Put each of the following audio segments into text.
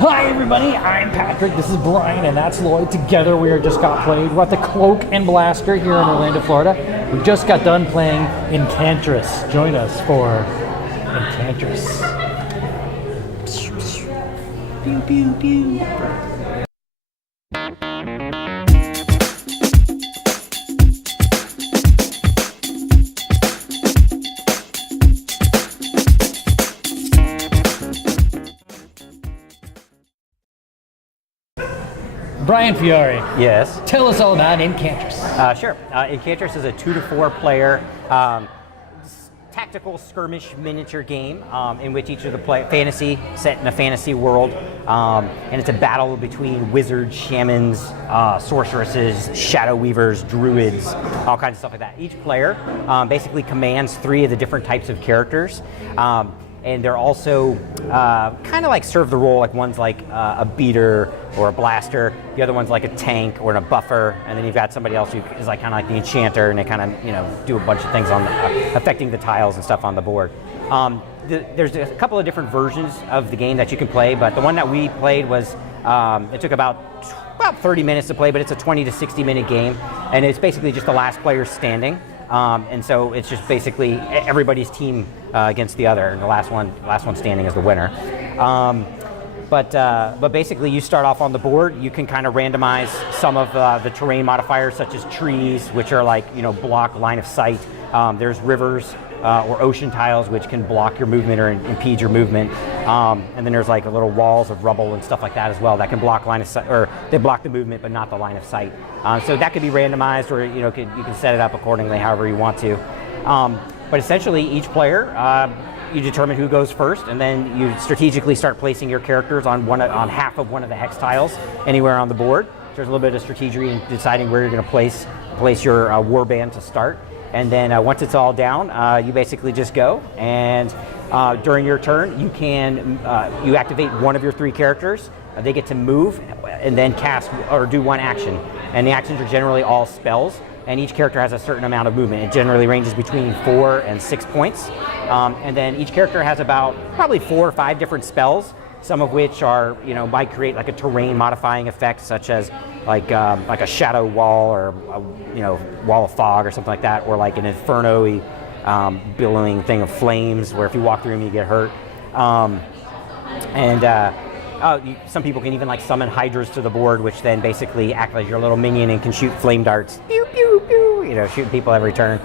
Hi everybody, I'm Patrick, this is Brian, and that's Lloyd. Together we are Just Got Played. We're at the Cloak Blaster here in Orlando, Florida. We just got done playing Incantris. Join us for Incantris. Pew, pew, pew. Brian Fiore. Yes. Tell us all about Incantris. Sure. Incantris is a 2 to 4 player tactical skirmish miniature game in which each of the fantasy set in a fantasy world, and it's a battle between wizards, shamans, sorceresses, shadow weavers, druids, all kinds of stuff like that. Each player basically commands 3 of the different types of characters. And they're also kind of like serve the role, like one's like a beater or a blaster, the other one's like a tank or a buffer, and then you've got somebody else who is like kind of like the enchanter, and they kind of do a bunch of things on affecting the tiles and stuff on the board. There's a couple of different versions of the game that you can play, but the one that we played was it took about 30 minutes to play, but it's a 20 to 60 minute game, and it's basically just the last player standing. And so it's just basically everybody's team against the other, and the last one standing is the winner. But basically, you start off on the board. You can kind of randomize some of the terrain modifiers, such as trees, which are like block line of sight. There's rivers or ocean tiles, which can block your movement or impede your movement. And then there's like little walls of rubble and stuff like that as well that can block line of sight, or they block the movement but not the line of sight. So that could be randomized, or you can set it up accordingly however you want to. But essentially, each player, you determine who goes first, and then you strategically start placing your characters on half of one of the hex tiles anywhere on the board. So there's a little bit of strategy in deciding where you're going to place your warband to start. And then once it's all down, you basically just go, and during your turn, you activate one of your 3 characters. They get to move and then cast or do one action. And the actions are generally all spells, and each character has a certain amount of movement. It generally ranges between 4 and 6 points. And then each character has about probably 4 or 5 different spells, some of which are, might create like a terrain modifying effect, such as like a shadow wall, or wall of fog or something like that, or like an inferno-y billowing thing of flames where if you walk through them you get hurt. Some people can even like summon hydras to the board, which then basically act like your little minion and can shoot flame darts, pew pew pew, shooting people every turn.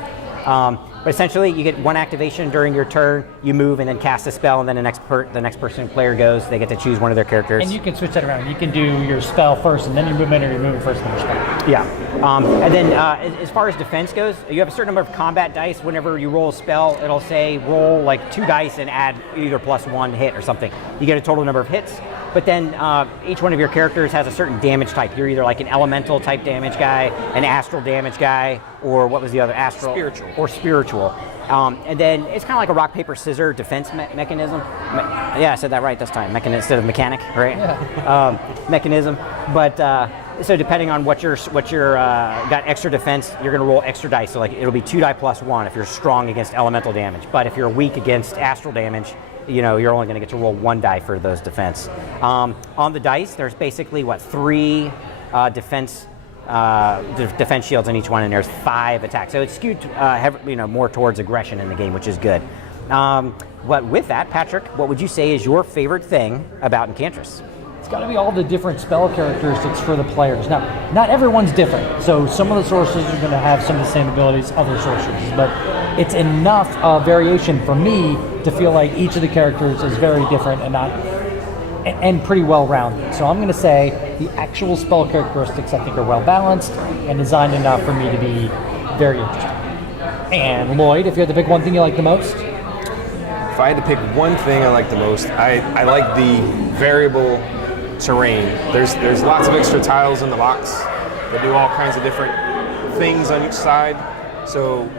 But essentially, you get one activation during your turn, you move and then cast a spell, and then the next person player goes, they get to choose one of their characters. And you can switch that around. You can do your spell first, and then your movement, or your movement first, and then your spell. Yeah. And then as far as defense goes, you have a certain number of combat dice. Whenever you roll a spell, it'll say roll like 2 dice and add either +1 hit or something. You get a total number of hits. But then each one of your characters has a certain damage type. You're either like an elemental type damage guy, an astral damage guy, or what was the other? Astral? Spiritual. Or spiritual. And then it's kind of like a rock, paper, scissors defense mechanism. Yeah, I said that right this time. Instead of mechanic, right? Yeah. Mechanism. But so depending on what you're got extra defense, you're going to roll extra dice. So like it'll be 2 die +1 if you're strong against elemental damage. But if you're weak against astral damage, you're only going to get to roll 1 die for those defense. On the dice, there's basically 3 defense shields on each one, and there's 5 attacks. So it's skewed more towards aggression in the game, which is good. But with that, Patrick, what would you say is your favorite thing about Incantris? It's got to be all the different spell characteristics for the players. Now, not everyone's different, so some of the sorcerers are going to have some of the same abilities other sorcerers, but it's enough variation for me to feel like each of the characters is very different and pretty well rounded. So I'm going to say the actual spell characteristics I think are well balanced and designed enough for me to be very interested. And Lloyd, if you had to pick one thing you like the most? If I had to pick one thing I like the most, I like the variable terrain. There's lots of extra tiles in the box that do all kinds of different things on each side. So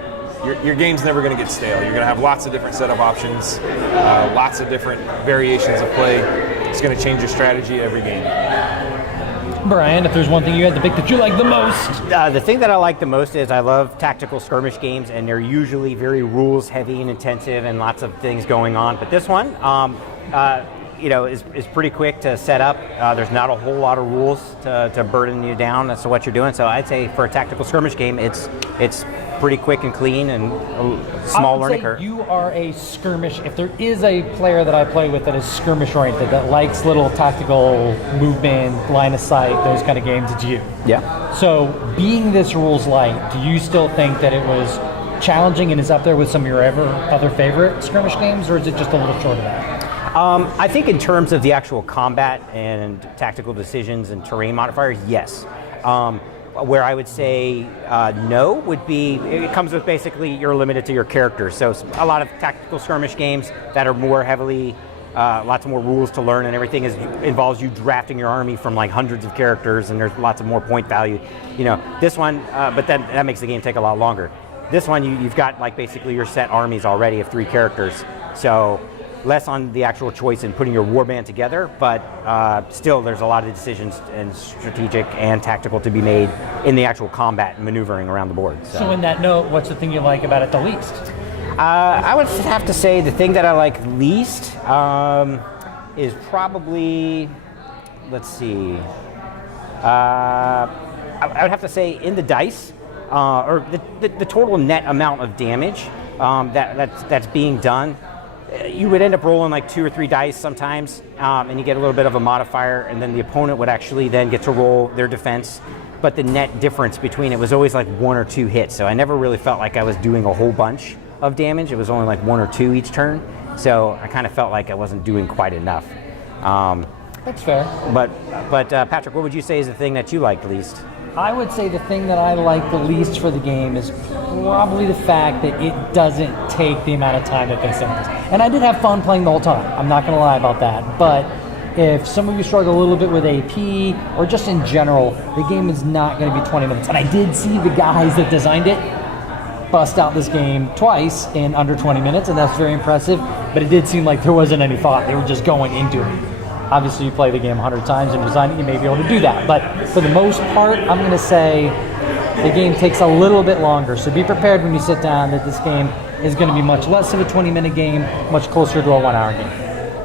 your game's never going to get stale. You're going to have lots of different setup options, lots of different variations of play. It's going to change your strategy every game. Brian, if there's one thing you had to pick that you like the most? The thing that I like the most is I love tactical skirmish games, and they're usually very rules heavy and intensive and lots of things going on. But this one, is pretty quick to set up. There's not a whole lot of rules to burden you down as to what you're doing. So I'd say for a tactical skirmish game, it's pretty quick and clean and a small learning curve. You are a skirmish. If there is a player that I play with that is skirmish oriented, that likes little tactical movement, line of sight, those kind of games, it's you. Yeah. So being this rules light, do you still think that it was challenging and is up there with some of your other favorite skirmish games, or is it just a little short of that? I think in terms of the actual combat and tactical decisions and terrain modifiers, yes. Where I would say no would be, it comes with basically you're limited to your characters. So a lot of tactical skirmish games that are more heavily, lots of more rules to learn and everything involves you drafting your army from like hundreds of characters, and there's lots of more point value. This one, but that makes the game take a lot longer. This one, you've got like basically your set armies already of 3 characters. So less on the actual choice in putting your warband together, but still there's a lot of decisions and strategic and tactical to be made in the actual combat and maneuvering around the board. So in that note, what's the thing you like about it the least? I would have to say the thing that I like least is probably, let's see, I would have to say in the dice, or the total net amount of damage that's being done. You would end up rolling like 2 or 3 dice sometimes, and you get a little bit of a modifier, and then the opponent would actually then get to roll their defense. But the net difference between it was always like 1 or 2 hits, so I never really felt like I was doing a whole bunch of damage. It was only like 1 or 2 each turn, so I kind of felt like I wasn't doing quite enough. That's fair. But Patrick, what would you say is the thing that you liked least? I would say the thing that I like the least for the game is probably the fact that it doesn't take the amount of time that they say it does. And I did have fun playing the whole time. I'm not going to lie about that. But if some of you struggle a little bit with AP or just in general, the game is not going to be 20 minutes. And I did see the guys that designed it bust out this game twice in under 20 minutes, and that's very impressive. But it did seem like there wasn't any thought. They were just going into it. Obviously, you play the game 100 times and design it, you may be able to do that. But for the most part, I'm going to say the game takes a little bit longer. So be prepared when you sit down that this game is going to be much less of a 20-minute game, much closer to a 1-hour game.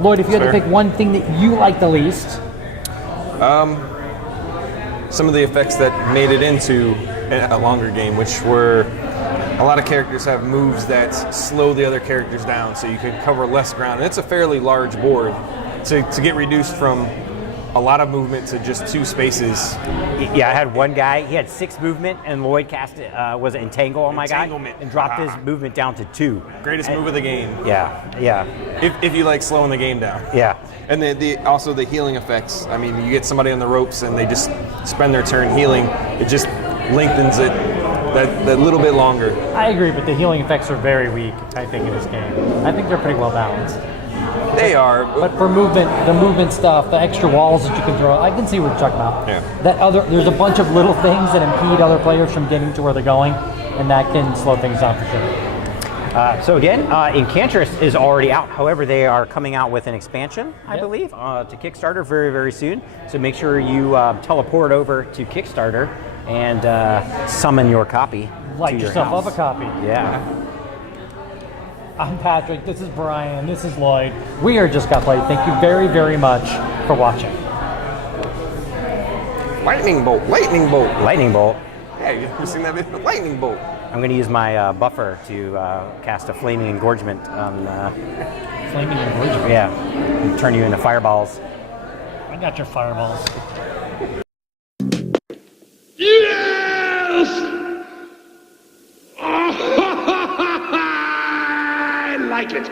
Lloyd, if you had to pick one thing that you like the least? Some of the effects that made it into a longer game, which were a lot of characters have moves that slow the other characters down, so you can cover less ground. And it's a fairly large board. To get reduced from a lot of movement to just 2 spaces. Yeah, I had one guy, he had 6 movement, and Lloyd cast it, was it Entangle on my guy? And dropped his movement down to 2. Greatest move of the game. Yeah. If you like slowing the game down. Yeah. And also the healing effects. I mean, you get somebody on the ropes and they just spend their turn healing. It just lengthens it that little bit longer. I agree, but the healing effects are very weak, I think, in this game. I think they're pretty well balanced. They are. But for movement, the movement stuff, the extra walls that you can throw, I can see what you're talking about. Yeah. There's a bunch of little things that impede other players from getting to where they're going, and that can slow things down for sure. So again, Incantris is already out. However, they are coming out with an expansion, I believe, to Kickstarter very, very soon. So make sure you teleport over to Kickstarter and summon your copy. Light to yourself your house. up a copy. Yeah. I'm Patrick, this is Brian, this is Lloyd. We are Just Got Played. Thank you very, very much for watching. Lightning bolt, lightning bolt. Lightning bolt. Yeah, you ever seen that video? Lightning bolt. I'm going to use my buffer to cast a flaming engorgement on. Flaming engorgement? Yeah, and turn you into fireballs. I got your fireballs. Yes! I like it.